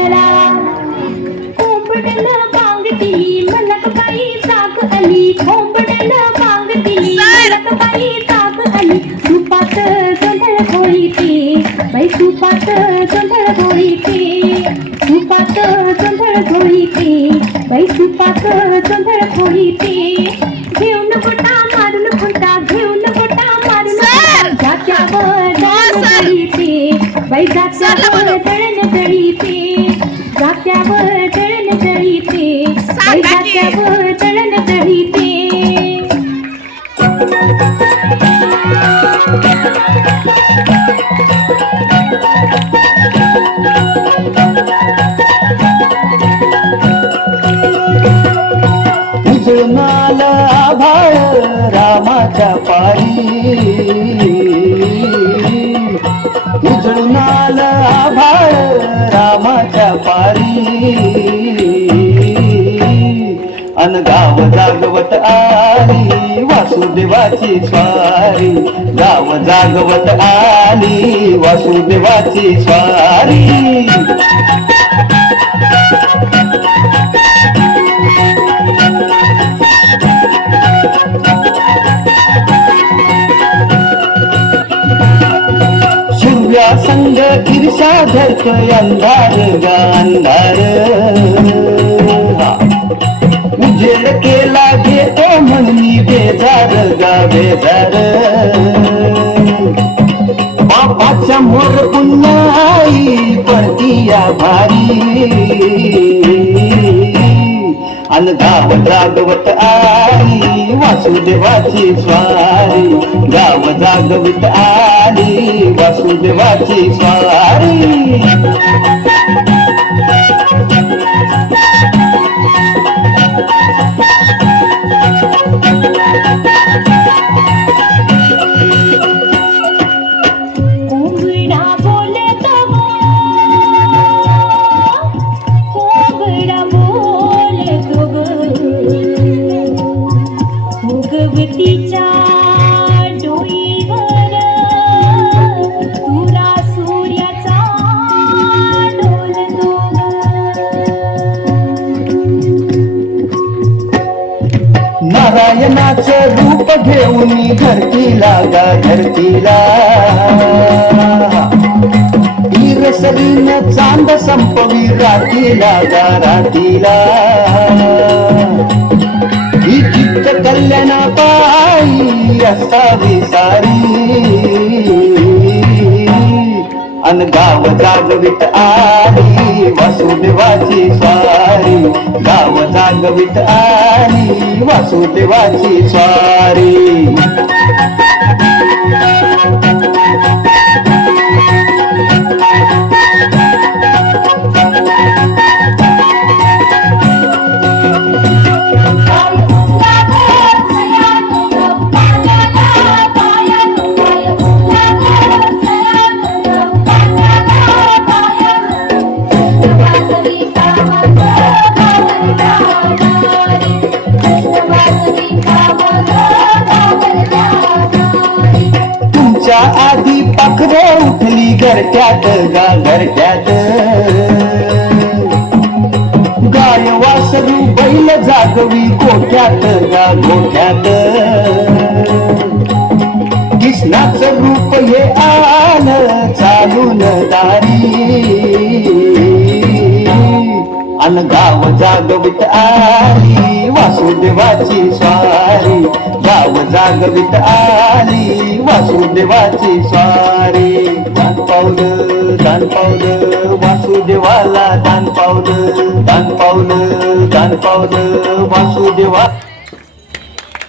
मला कोंबडीनं बांग दिली मलकबाई जाग आली कोंबडीनं बांग दिली मलकबाई जाग आली तुपात गोंधळ घोळीते बाई तुपात गोंधळ घोळीते तुपात गोंधळ घोळीते बाई तुपात गोंधळ घोळीते घेऊन गोटा मारून खुंटा घेऊन गोटा मारून जात्यावर दळण दळीते बाई जात्यावर दळण दळीते जात्यावर दळण दळीते बाई जात्यावर दळण दळीते उजळणाल आभाळ रामाच्या पारी उजळणाल आभाळ रामाच्या पारी अन गाव जागवत आली वासुदेवाची स्वारी गाव जागवत आली वासुदेवाची स्वारी संग ईर्षा धरतोय अंधार गा अंधार उजेड केला घेतो म्हणून बेजार गा बेजार बापाच्या मोर पुन्हाई पडतीया भारी अन गाव जागवत आली वासुदेवाची स्वारी गाव जागवत आली वासुदेवाची स्वारी भगवतीच्या डोईवर तुरा सूर्याचा डोलतो नारायणाचं रूप घेऊन धरतीला गा धरतीला ईरसरीनं चांद संपवी रातीला गा रातीला ही चित्त कल्याणा पायी असावी सारी अन गाव जागवित आली वासुदेवाची स्वारी गाव जागवित आली वासुदेवाची स्वारी आधी पाखरे उठली घरट्यात गा घरट्यात गाय वासरू बैल जागवी गोठ्यात गा गोठ्यात कृष्णाचं रूप हे आलं चालून दारी अन गाव जागवित आली वासुदेवाची स्वारी गाव जागवित आली वासुदेवाची स्वारी दान पावलं वासुदेवाला दान पावलं वासुदेवा